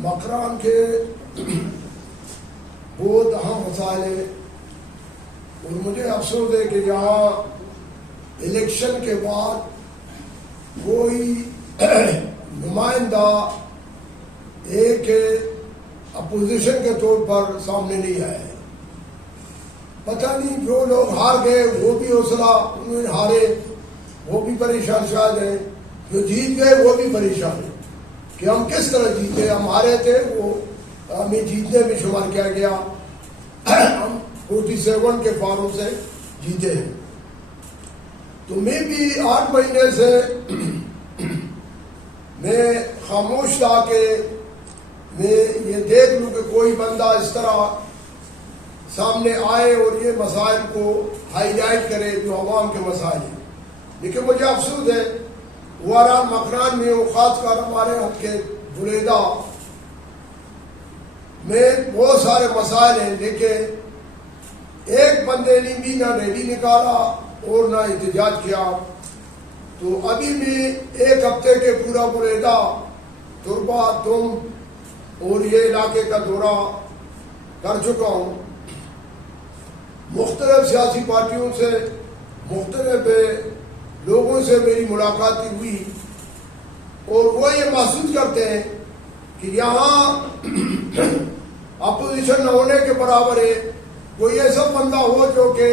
مکران کے بہت اہم مسائل ہیں اور مجھے افسوس ہے کہ یہاں الیکشن کے بعد کوئی نمائندہ ایک اپوزیشن کے طور پر سامنے نہیں آیا ہے. پتہ نہیں جو لوگ ہار گئے وہ بھی حوصلہ انہوں نے ہارے وہ بھی پریشان شاید ہیں, جو جیت گئے وہ بھی پریشان ہیں کہ ہم کس طرح جیتے. ہم ہارے تھے, وہ ہمیں جیتنے میں شمار کیا گیا, ہم 47 کے فارم سے جیتے ہیں. تو میں بھی 8 مہینے سے میں خاموش تھا کہ میں یہ دیکھ لوں کہ کوئی بندہ اس طرح سامنے آئے اور یہ مسائل کو ہائی لائٹ کرے جو عوام کے مسائل ہیں. لیکن مجھے افسوس ہے واران مکران میں وہ خاص کر ہمارے حق کے بریدہ میں بہت سارے مسائل ہیں, لیکن ایک بندے نے بھی نہ ریلی نکالا اور نہ احتجاج کیا. تو ابھی میں 1 ہفتے کے پورا بریدہ تربا تم اور یہ علاقے کا دورہ کر چکا ہوں. مختلف سیاسی پارٹیوں سے, مختلف لوگوں سے میری ملاقات ہوئی اور وہ یہ محسوس کرتے ہیں کہ یہاں اپوزیشن نہ ہونے کے برابر ہے. کوئی ایسا بندہ ہو جو کہ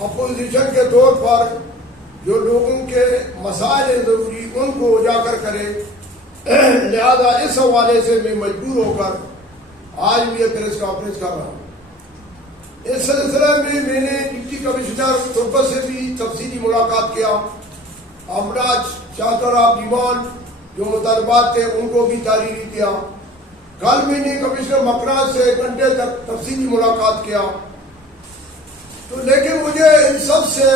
اپوزیشن کے طور پر جو لوگوں کے مسائل ہیں ضروری ان کو اجاگر کرے. لہذا اس حوالے سے میں مجبور ہو کر آج بھی یہ پریس کانفرنس کر رہا ہوں. اس سلسلے میں میں نے ڈپٹی کمشنر تربت سے بھی تفصیلی ملاقات کیا. امراج شاہتراب دیوان جو مطالبات تھے ان کو بھی تحریری کیا. کل میں نے کمشنر مکران سے 1 گھنٹے تک تفصیلی ملاقات کیا. تو لیکن مجھے ان سب سے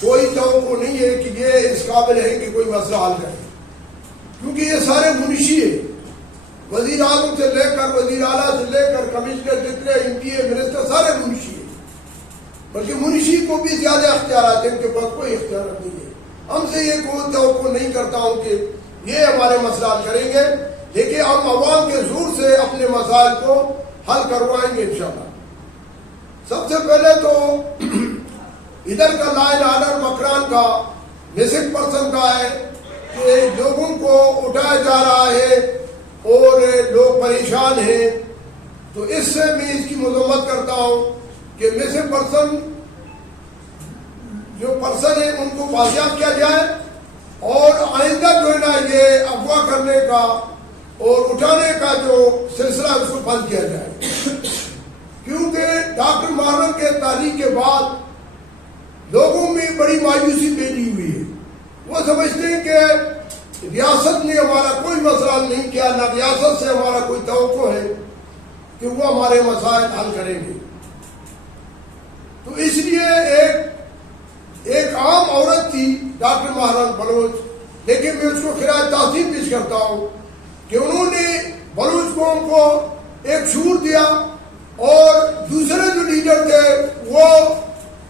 کوئی توقع نہیں ہے کہ یہ اس قابل ہے کہ کوئی مسئلہ حل کرے, کیونکہ یہ سارے منشی ہیں. وزیر اعظم سے لے کر وزیر اعلیٰ سے لے کر کمشنر جتنے MP منسٹر سارے منشی ہیں, بلکہ منشی کو بھی زیادہ اختیارات ہیں, ان کے پاس کوئی اختیارات نہیں ہے. ہم سے یہ کوئی توقع نہیں کرتا ہوں کہ یہ ہمارے مسئلہ حل کریں گے, لیکن ہم عوام کے زور سے اپنے مسائل کو حل کروائیں گے انشاءاللہ. سب سے پہلے تو ادھر کا لا الہ الا اللہ مکران کا مسنگ پرسن کا ہے کہ لوگوں کو اٹھایا جا رہا ہے اور لوگ پریشان ہیں. تو اس سے میں اس کی مذمت کرتا ہوں کہ مسنگ پرسن جو پرسن ہے ان کو بازیاب کیا جائے اور آئندہ جو ہے نا یہ اغوا کرنے کا اور اٹھانے کا جو سلسلہ اس کو بند کیا جائے. کیونکہ ڈاکٹر محرم کے تحریک کے بعد لوگوں میں بڑی مایوسی پیدا ہوئی ہے. وہ سمجھتے ہیں کہ ریاست نے ہمارا کوئی مسئلہ حل نہیں کیا, نہ ریاست سے ہمارا کوئی توقع ہے کہ وہ ہمارے مسائل حل کریں گے. تو اس لیے ایک عام عورت تھی ڈاکٹر محرم بلوچ, لیکن میں اس کو خراج تحسین پیش کرتا ہوں کہ انہوں نے بلوچ قوم کو ایک شعور دیا اور دوسرے جو لیڈر تھے وہ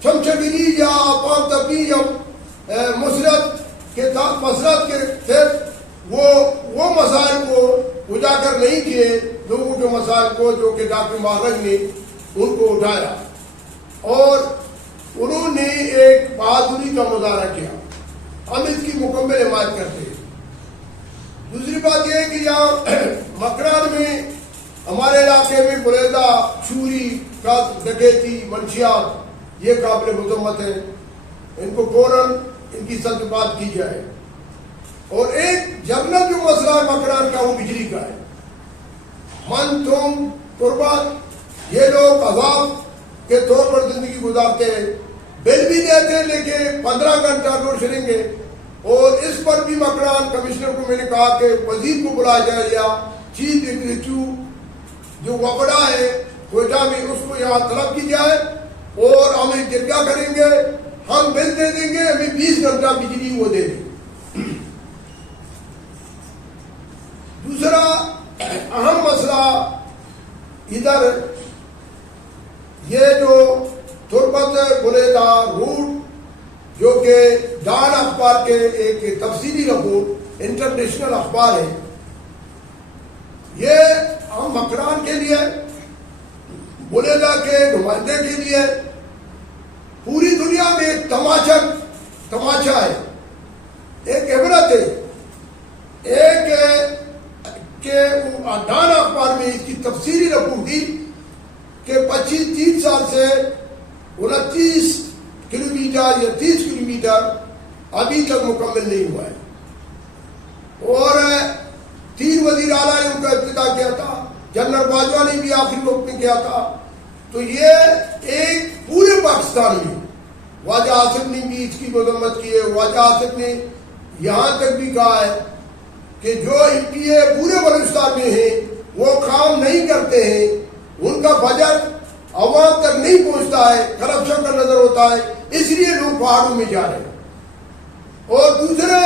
چمچگیری یا پان تبی یا مسرت کے تھے, وہ مسائل کو اجاگر نہیں کیے, لوگوں کے مسائل کو جو کہ ڈاکٹر محرم نے ان کو اٹھایا اور انہوں نے ایک بہادری کا مظاہرہ کیا. ہم اس کی مکمل حمایت کرتے ہیں. دوسری بات یہ ہے کہ یہاں مکران میں ہمارے علاقے میں بریدہ, چوری, ڈکیتی, منشیات یہ قابل مذمت ہے. ان کو فوراً ان کی سخت بات کی جائے. اور ایک جنرل جو مسئلہ ہے مکران کا وہ بجلی کا ہے. من تم قربات یہ لوگ عذاب کے طور پر زندگی گزارتے ہیں, بل بھی دیتے ہیں لیکن 15 گھنٹہ لوڈ شیڈنگ ہے. اور اس پر بھی مکران کمشنر کو میں نے کہا کہ وزیر کو بلایا جائے یا چیف ایگزیکٹو جو وفدا ہے کوئٹہ میں اس کو یہاں طلب کی جائے اور ہم جرگہ کریں گے, ہم بل دے دیں گے, ہمیں 20 گھنٹہ بجلی وہ دے دیں. دوسرا اہم مسئلہ ادھر یہ جو تربت بریدہ روٹ جو کہ ڈان اخبار کے ایک تفصیلی رپورٹ انٹرنیشنل اخبار ہے, یہ ہم مکران کے لیے، بلیدا کے نمائندے کے لیے، پوری دنیا میں ایک تماشا ہے، ایک عبرت ہے، ایک کہ ڈان اخبار میں اس کی تفصیلی رپورٹ دی کہ 25-30 سال سے 29 کلومیٹر یا 30 کلومیٹر ابھی تک مکمل نہیں ہوا ہے، اور 3 وزیر اعلیٰ نے ان کا افتتاح کیا تھا، جنرل باجوہ نے بھی آخری وقت میں کیا تھا. تو یہ ایک پورے پاکستان میں خواجہ آصف نے بھی اس کی مذمت کی ہے. خواجہ آصف نے یہاں تک بھی کہا ہے کہ جو MPA پورے بلوچستان میں ہیں وہ کام نہیں کرتے ہیں، ان کا بجٹ عوام تک نہیں پہنچتا ہے، کرپشن کا نظر ہوتا ہے، اس لیے لوگ پہاڑوں میں جا رہے ہیں. اور دوسرے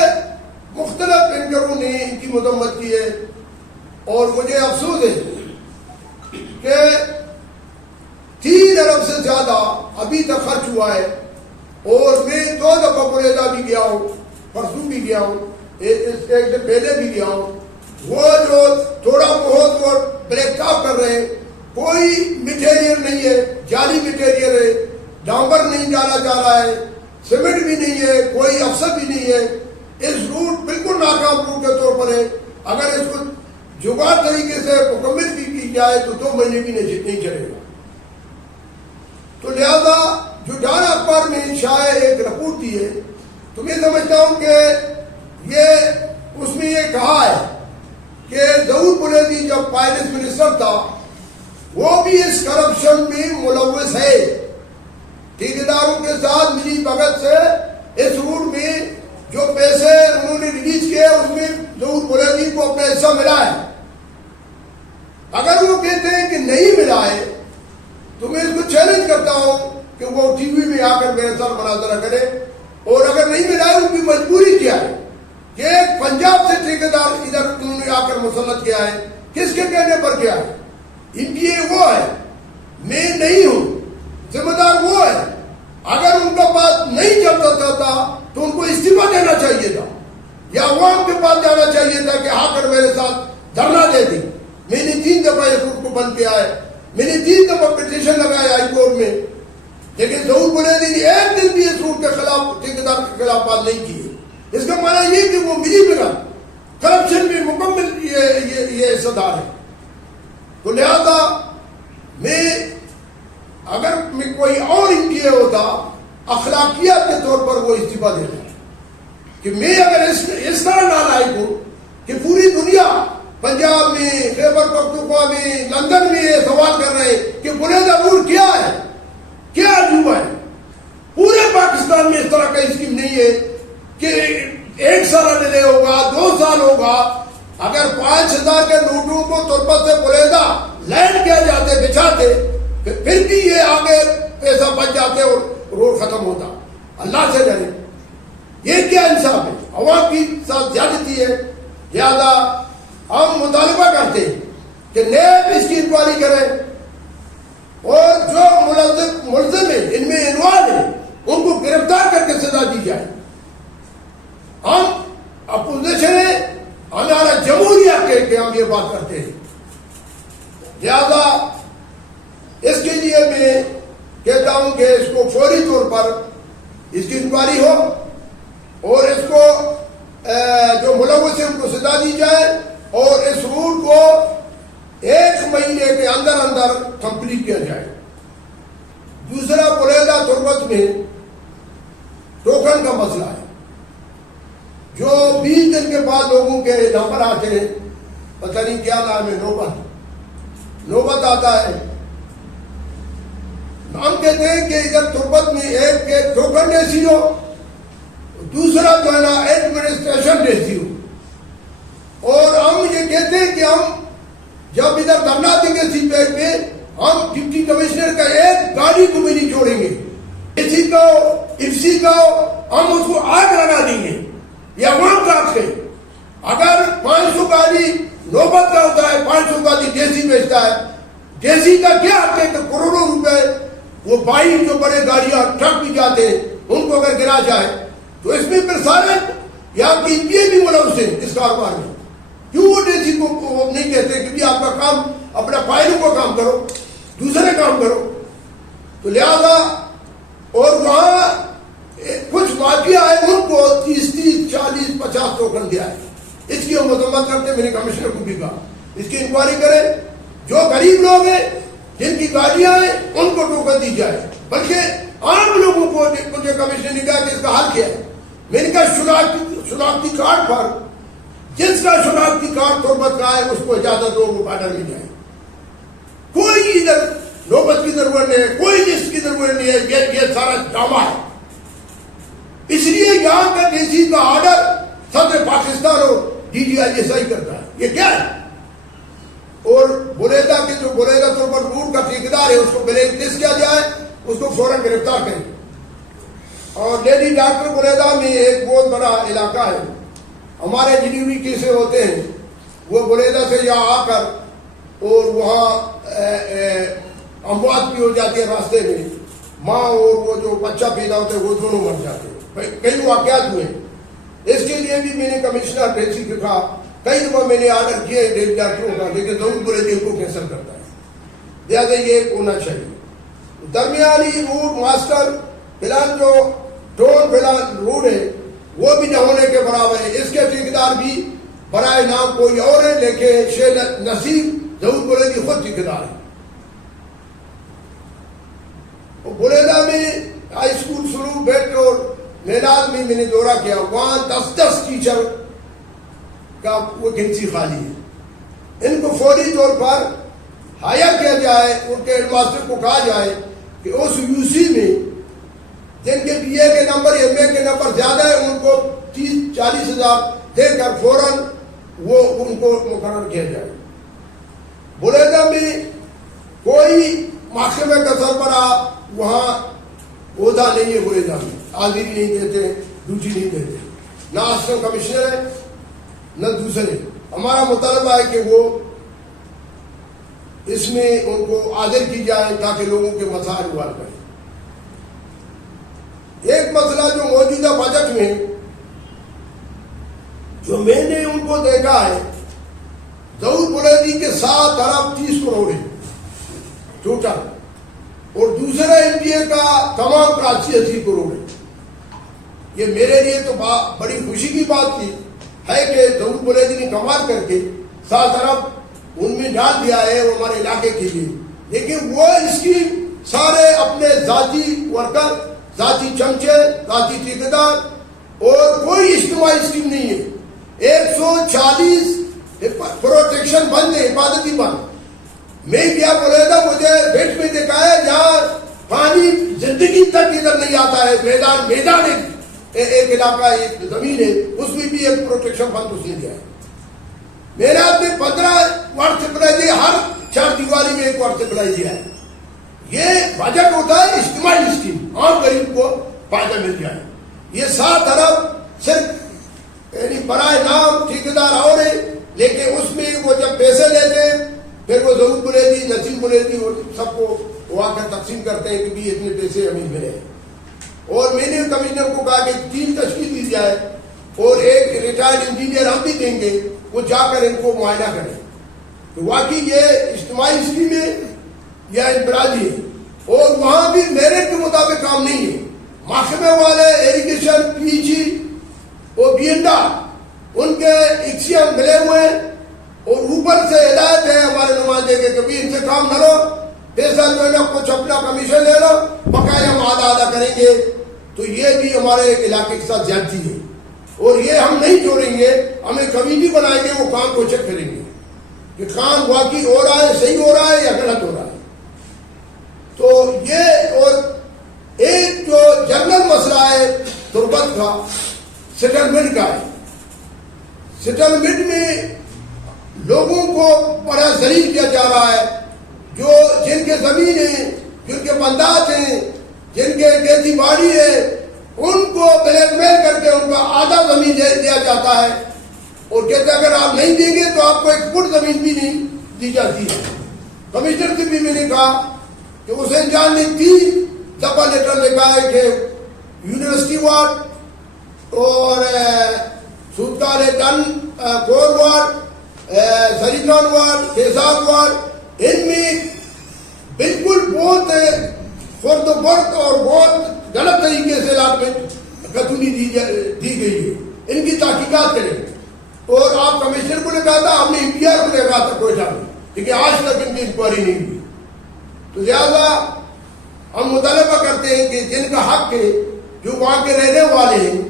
مختلف اینکروں نے ان کی مذمت کی ہے. اور مجھے افسوس ہے کہ 3 ارب سے زیادہ ابھی تک خرچ ہوا ہے. اور میں 2 دفعہ بلیدا بھی گیا ہوں، پرسوں بھی گیا ہوں، ایک دن پہلے بھی گیا ہوں. وہ جو تھوڑا بہت وہ بریک ٹاپ کر رہے ہیں، کوئی مٹیریل نہیں ہے، جعلی مٹیریل ہے، ڈامبر نہیں ڈالا جا رہا ہے، سیمنٹ بھی نہیں ہے، کوئی افسر بھی نہیں ہے. اس روٹ بالکل ناکام روٹ کے طور پر ہے. اگر اس کو جگاڑ طریقے سے مکمل بھی کی جائے تو 2 مہینے بھی نہیں چلے گا. تو لہذا جو ڈان اخبار میں شائع ایک رپورٹ دی ہے، تو میں سمجھتا ہوں کہ یہ اس میں یہ کہا ہے کہ ظہور بلیدی جب فائنانس منسٹر تھا وہ بھی اس کرپشن میں ملوث ہے. ٹھیکیداروں کے ساتھ ملی بھگت سے اس روٹ میں جو پیسے انہوں نے ریلیز کیے اس میں ظہور بلیدی کو اپنا حصہ ملا ہے. اگر وہ کہتے ہیں کہ نہیں ملا ہے تو میں اس کو چیلنج کرتا ہوں کہ وہ ٹی وی میں آ کر میرے ساتھ مناظرہ کرے. اور اگر نہیں ملا ہے ان کی مجبوری کیا ہے کہ پنجاب سے ٹھیکیدار ادھر انہوں نے آ کر مسلط کیا ہے، کس کے کہنے پر کیا ہے؟ MPA وہ ہے، میں نہیں ہوں، ذمہ دار وہ ہے. اگر ان کا بات نہیں چلتا تھا تو ان کو استعفا دینا چاہیے تھا، یا عوام کے پاس جانا چاہیے تھا کہ آ کر میرے ساتھ دھرنا دے دی. میں نے 3 دفعہ اس روٹ کو بند کیا ہے، میں نے 3 دفعہ پٹیشن لگایا ہائی کورٹ میں، لیکن ظہور بلیدی نے ایک دن بھی اس روٹ کے خلاف، ٹھیکیدار کے خلاف بات نہیں کی. اس کا معنی یہ کہ وہ ملی بھگت کرپشن میں مکمل یہ حصہ دار ہے. تو لہذا میں اگر میں کوئی اور MPA ہوتا اخلاقیات کے طور پر وہ استعفا دیتا کہ میں اگر اس طرح نالائق ہوں کہ پوری دنیا پنجاب میں، خیبر پختونخوا میں، لندن میں یہ سوال کر رہے ہیں کہ بلیدا روٹ کیا ہے، کیا عجوبہ ہے. پورے پاکستان میں اس طرح کا اسکیم نہیں ہے کہ 1 سال ڈیلے ہوگا، 2 سال ہوگا. اگر 5000 کے نوٹوں کو تربت سے بلیدا لینڈ کیا جاتے، بچھاتے، پھر بھی یہ آگے پیسہ بچ جاتے اور روڈ ختم ہوتا. اللہ سے ڈرے. یہ کیا انصاف ہے؟ عوام کی ساتھ زیادتی ہے. لہذا ہم مطالبہ کرتے ہیں کہ نیب اس کی انکوائری کریں اور جو ملزم ہیں، ان میں انوالو ہیں، ان کو گرفتار کر کے سزا دی جائے. ہم اپوزیشن ہے، ہمارا جمہوریہ کہہ کے ہم یہ بات کرتے ہیں. لہذا اس کے لیے میں کہتا ہوں کہ اس کو فوری طور پر اس کی انکوائری ہو اور اس کو جو ملوث ہیں ان کو سزا دی جائے اور اس روٹ کو 1 مہینے کے اندر اندر کمپلیٹ کیا جائے. دوسرا بلیدا تربت میں ٹوکن کا مسئلہ ہے. جو 20 دن کے بعد لوگوں کے نمبر آتے ہیں، پتہ نہیں کیا نام ہے، نوبت آتا ہے. ہم کہتے ہیں کہ ادھر تربت میں ایک کے ٹوکن ڈیسی ہو، دوسرا جو ہے نا ایڈمنسٹریشن ڈیسی ہو. اور ہم یہ کہتے ہیں کہ ہم جب ادھر دھرنا دیں گے سی پیک میں، ہم ڈپٹی کمشنر کا ایک گاڑی کو بھی نہیں چھوڑیں گے. اسی کا افسی کا ہم اس کو آگ لگا دیں گے. یہ عوام کا حق ہے. اگر 500 گاڑی نوبت کا ہوتا ہے، 500 گاڑی ڈیسی بیچتا ہے، ڈیسی کا کیا حق ہے کہ کروڑوں روپے وہ 22 جو بڑے گاڑیاں ٹرک بھی جاتے ہیں ان کو اگر گرا جائے تو اس میں پھر سارے یہاں کی MPA بھی ملوث ہیں اس کاروبار میں. کیوں وہ ڈی سی کو نہیں کہتے کہ بھی آپ کا کام اپنا فائلوں کو کام کرو, دوسرے کام کرو. تو لہذا اور وہاں کچھ واقعہ ہے ان کو 30 40 50 ٹوکن دیا ہے. اس کی ہم مذمت کرتے ہیں. میں نے کمشنر کو بھی کہا اس کی انکوائری کریں. جو غریب لوگ ہیں جن کی گاڑیاں ہیں ان کو ٹوکن دی جائے, بلکہ عام لوگوں کو. مجھے کمشنر نے کہا کہ اس کا حل کیا ہے. میں نے کہا شناختی کارڈ پر جس کا شناختی کارڈ تربت کا ہے اس کو اجازت دو, وہ آرڈر مل جائے. کوئی ادھر نوبت کی ضرورت نہیں ہے, کوئی لسٹ کی ضرورت نہیں ہے. یہ سارا ڈرامہ ہے. اس لیے یہاں کا ڈی سی کا آرڈر صدر پاکستان اور D G I S I کرتا ہے. یہ کیا ہے؟ اور بریدا کے جو بریدا طور پر روڈ کا ٹھیکیدار ہے اس کو بلیک لسٹ کیا جائے, اس کو فوراً گرفتار کریں. اور لیڈی ڈاکٹر بریدا میں ایک بہت بڑا علاقہ ہے. ہمارے ڈلیوری کیسے ہوتے ہیں وہ بریدا سے یہاں آ کر اور وہاں اموات بھی ہو جاتی ہے راستے میں. ماں اور وہ جو بچہ پیدا ہوتے ہیں وہ دونوں مر جاتے ہیں. کئی واقعات ہوئے. اس کے لیے بھی میں نے کمشنر ڈیسی کو کہا, کئی دفعہ میں نے آرڈر کیے لیڈی ڈاکٹروں کا, لیکن ضرور بریدی کو کینسل کرتا ہے. لہٰذا یہ ہونا چاہیے. درمیانی روڈ ماسٹر فی الحال جو ٹول فی الحال روڈ ہے وہ بھی نہ ہونے کے برابر ہے. اس کے ٹھیکیدار بھی برائے نام کوئی اور ہے, لیکن شیخ نصیب ضرور بریدی خود ٹھیکیدار ہے. بریدا میں ہائی اسکول شروع بیٹھ اور میدان میں نے دورہ کیا, وہاں 10 ٹیچر کا وہ گنسی خالی ہے. ان کو فوری طور پر ہائر کیا جائے. ان کے ہیڈ ماسٹر کو کہا جائے کہ اس یو سی میں جن کے بی اے کے نمبر ایم اے کے نمبر زیادہ ہے ان کو 30-40 ہزار دے کر فوراً وہ ان کو مقرر کیا جائے. بریدا میں کوئی محکمہ کا سربراہ وہاں عہدہ نہیں ہے. بریدا میں حاضری نہیں دیتے, ڈیوٹی نہیں دیتے. نہ اسسٹنٹ کمشنر ہے نہ دوسرے. ہمارا مطالبہ ہے کہ وہ اس میں ان کو حاضر کی جائے تاکہ لوگوں کے مسائل حل کریں. ایک مسئلہ جو موجودہ بجٹ میں جو میں نے ان کو دیکھا ہے, داؤد بریدی کے 7 ارب 30 کروڑ ہے ٹوٹل, اور دوسرا این پی اے کا تمام کا 80 کروڑ ہے. یہ میرے لیے تو بڑی خوشی کی بات تھی ہے کہ داؤد بریدی نے کمال کر کے 7 ارب ان میں ڈال دیا ہے وہ ہمارے علاقے کے لیے. لیکن وہ اسکیم سارے اپنے ذاتی ورکر, ذاتی چمچے, ذاتی ٹھیکیدار, اور کوئی اجتماعی اسکیم نہیں ہے. 140 پروٹیکشن بند ہے, حفاظتی بند. میں کیا بولے تھا, مجھے بیٹ میں دیکھا ہے جہاں پانی زندگی تک ادھر نہیں آتا ہے. میدان ایک علاقہ ایک زمین ہے, اس میں بھی ایک پروٹیکشن بند اس نے دیا ہے. میرے ہاتھ میں 15 واٹ سپلائی دی, ہر 4 دیواری میں 1 واٹ سپلائی دیا ہے. یہ بجٹ ہوتا ہے اجتماعی اسکیم, عام غریب کو فائدہ مل جائے. یہ 7 ارب صرف یعنی برائے نام ٹھیکیدار اور ہے, لیکن اس میں وہ جب پیسے لیتے ہیں پھر وہ ضرور بریدی, نصیب بریدی اور سب کو وہ آ کر تقسیم کرتے ہیں کہ بھی اتنے پیسے ہمیں ملے. اور میں نے کمشنر کو کہا کہ ٹیم تشکیل دی جائے اور ایک ریٹائرڈ انجینئر ہم بھی دیں گے, وہ جا کر ان کو معائنہ کریں کہ واقعی یہ اجتماعی اسکیم ہے یا انفرادی ہے. اور وہاں بھی میرٹ کے مطابق کام نہیں ہے. محکمے والے ایریگیشن, پی جی اور بیڈا ان کے ایکسیاں ملے ہوئے ہیں, اور اوپر سے ہدایت ہے ہمارے نمائندے کے کہ ان سے کام نہ لو, پیسہ جو ہے نا کچھ اپنا کمیشن لے لو, بقایا ہم آدھا کریں گے. تو یہ بھی ہمارے علاقے کے ساتھ زیادتی ہے, اور یہ ہم نہیں چھوڑیں گے. ہمیں کمیٹی بنائیں گے, وہ کام کو چیک کریں گے کہ کام واقعی ہو رہا ہے, صحیح ہو رہا ہے یا غلط ہو رہا ہے. تو یہ, اور ایک جو جنرل مسئلہ ہے تربت کا, سیٹلمنٹ کا ہے. سیٹلمنٹ میں لوگوں کو بڑا ذلیل کیا جا رہا ہے. جو جن کے زمین ہیں, جن کے بندات ہیں, جن کے کھیتی باڑی ہے, ان کو بلیک میل کر کے ان کا آدھا زمین دیا جاتا ہے, اور کہتے ہیں اگر آپ نہیں دیں گے تو آپ کو 1 فٹ زمین بھی نہیں دی جاتی ہے. کمشنر سے بھی میں نے کہا کہ حسین جان نے 3 دفعہ لیٹر لکھا ہے کہ یونیورسٹی وارڈ اور سودکار ٹن 4 وارڈ سریخان وارڈ، خیسار وارڈ، ان میں بالکل بہت خرد و برد اور بہت غلط طریقے سے الاٹمنٹ قتلی دی گئی ہے. ان کی تحقیقات کریں. اور آپ کمشنر کو لگا تھا، ہم نے انپیئر کو لگا تھا کوئٹہ میں، لیکن آج تک ان کی انکوائری نہیں ہوئی. تو لہذا ہم مطالبہ کرتے ہیں کہ جن کا حق ہے، جو وہاں کے رہنے والے ہیں،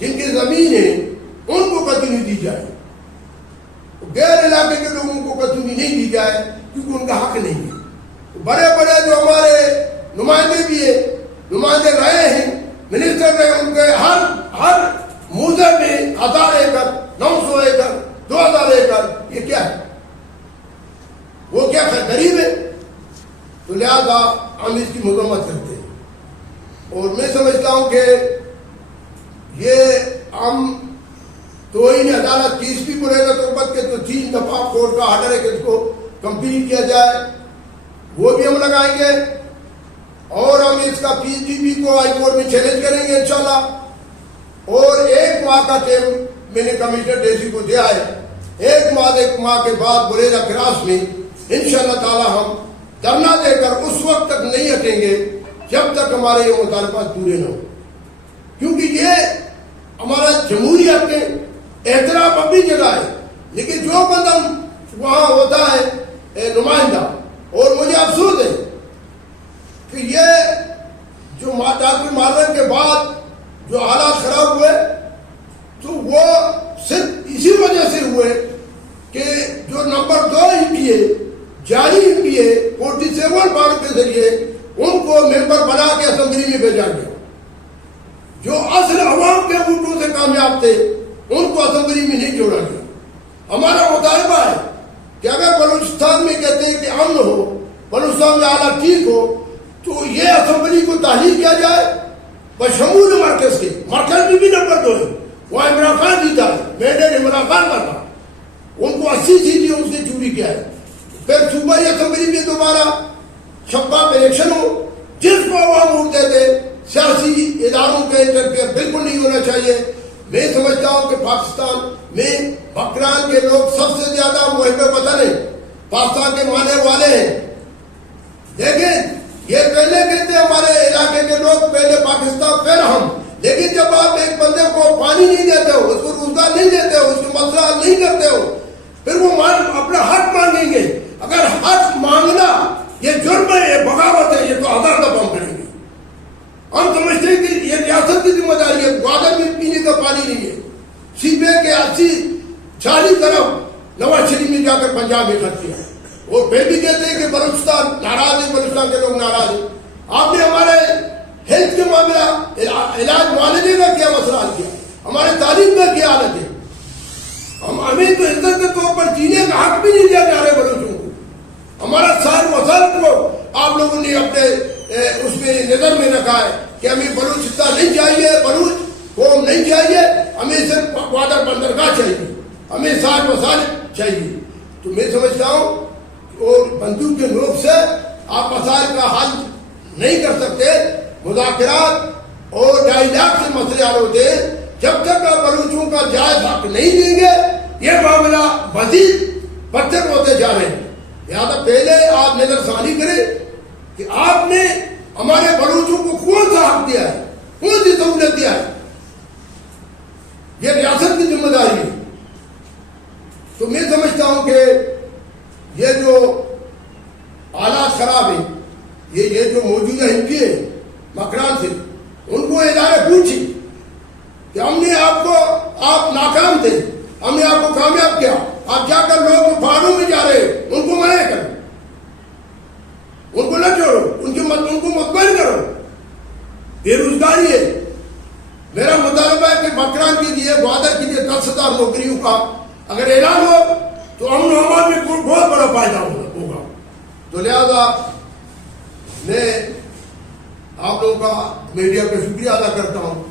جن کی زمین ہے، ان کو قتلی دی جائے. غیر علاقے کے لوگوں کو قتلی نہیں دی جائے کیونکہ ان کا حق نہیں ہے. بڑے بڑے جو ہمارے نمائندے بھی ہیں، نمائندے رہے ہیں، منسٹر رہے، ان کے ہر موزے میں 1000 ایکڑ، 900 ایکڑ، 2000 ایکڑ، یہ کیا ہے؟ وہ کیا غریب ہے؟ تو لہذا ہم اس کی مذمت کرتے ہیں. اور میں سمجھتا ہوں کہ یہ ہم توہین عدالت کی اس بھی برے تربت کے تو 3 دفعہ کورٹ کا آرڈر ہے کہ اس کو کمپلیٹ کیا جائے، وہ بھی ہم لگائیں گے. اور ہم اس کا PGP کو ہائی کورٹ میں چیلنج کریں گے انشاءاللہ. اور 1 ماہ کا ٹائم میں نے کمشنر ڈیسی کو دیا ہے. 1 ماہ کے بعد بریلا کراس میں انشاءاللہ تعالی ہم دھرنا دے کر اس وقت تک نہیں ہٹیں گے جب تک ہمارے یہ مطالبات پورے نہ ہو. کیونکہ یہ ہمارا جمہوری حق ہے، احترام اپنی جگہ ہے، لیکن جو بندہ وہاں ہوتا ہے نمائندہ، اور مجھے افسوس ہے کہ یہ جو ڈاکٹر مارن کے بعد جو حالات خراب ہوئے تو وہ صرف اسی وجہ سے ہوئے کہ جو نمبر 2 MP جاری MP 47 بار کے ذریعے ان کو ممبر بنا کے اسمبلی میں بھیجا گیا. جو اصل عوام کے ووٹوں سے کامیاب تھے ان کو اسمبلی میں نہیں جوڑا گیا. ہمارا مطالبہ ہے کہ اگر بلوچستان میں کہتے ہیں کہ امن ہو، بلوچستان میں حالات ٹھیک ہو، تو یہ اسمبلی کو تحلیل کیا جائے بشمول مرکز کے. مرکز میں بھی نمبر 2 ہے، وہاں عمران خان جیتا ہے، مینڈیٹ عمران خان کا تھا، ان کو 80 سیٹیں اس نے چوری کیا ہے. پھر صوبائی اسمبلی میں دوبارہ شفاف الیکشن ہو، جس کو عوام ووٹ دیتے. سیاسی اداروں کا انٹرفیئر بالکل نہیں ہونا چاہیے. میں سمجھتا ہوں کہ پاکستان میں بکران کے لوگ سب سے زیادہ محب وطن ہیں، پاکستان کے ماننے والے ہیں. لیکن یہ پہلے کہتے ہیں ہمارے علاقے کے لوگ پہلے پاکستان پھر ہم. لیکن جب آپ ایک بندے کو پانی نہیں دیتے ہو، اس کو روزگار نہیں دیتے ہو، اس کو مسئلہ حل نہیں کرتے ہو، پھر وہ اپنا حق مانگیں گے. اگر حق مانگنا یہ جرم ہے، یہ بغاوت ہے، یہ تو 1000 دفعہ ہم کریں گے. ہم سمجھتے ہیں کہ یہ ریاست کی ذمہ داری ہے. گوادر میں پینے کا پانی نہیں ہے، سیپے کے 80-40 طرف نواز شریف میں جا کر پنجاب میں خرچ کیا. وہ پھر بھی کہتے ہیں کہ بلوچستان ناراض ہے، بلوچستان کے لوگ ناراض ہیں. آپ نے ہمارے ہیلتھ کے معاملہ، علاج معالجے کا کیا مسئلہ حل کیا؟ ہمارے تعلیم کا کیا حالت ہے؟ ہمیں تو عزت کے طور پر جینے کا حق بھی نہیں دیا جا رہے بلوچوں کو. ہمارا سارے مسائل کو آپ لوگوں نے اپنے اس میں نظر میں رکھا ہے کہ ہمیں بلوچستان نہیں چاہیے، بلوچ قوم نہیں چاہیے، ہمیں صرف گوادر بندرگاہ چاہیے، ہمیں سارے مسائل چاہیے. تو میں سمجھتا ہوں اور بندوق کے نوک سے آپ مسائل کا حل نہیں کر سکتے. مذاکرات اور ڈائیلاگ سے مسئلے حل ہوتے ہیں. جب تک آپ بلوچوں کا جائز حق نہیں دیں گے یہ معاملہ مزید بدتر ہوتے جا رہے ہیں. لہٰذا پہلے آپ نظر ثانی کریں کہ آپ نے ہمارے بلوچوں کو کون سا حق دیا ہے، کون سی سہولت دیا ہے. یہ ریاست کی ذمہ داری ہے. تو میں سمجھتا ہوں کہ یہ جو حالات خراب ہیں، یہ جو موجودہ MP ہے مکران سے، ان کو ادارے پوچھی کہ ہم نے آپ ناکام تھے، ہم نے آپ کو کامیاب کیا، آپ جا کر لوگ پہاڑوں میں جا رہے ان کو منع کرو، ان کو نہ چھوڑو، ان کو مطمئن کرو. بے روزگاری ہے. میرا مطالبہ ہے کہ مکران کے لیے، گوادر کے لیے 10,000 نوکریوں کا اگر اعلان ہو تو امن و امان میں بہت بڑا فائدہ ہوگا. تو لہذا میں آپ لوگوں کا میڈیا کا شکریہ ادا کرتا ہوں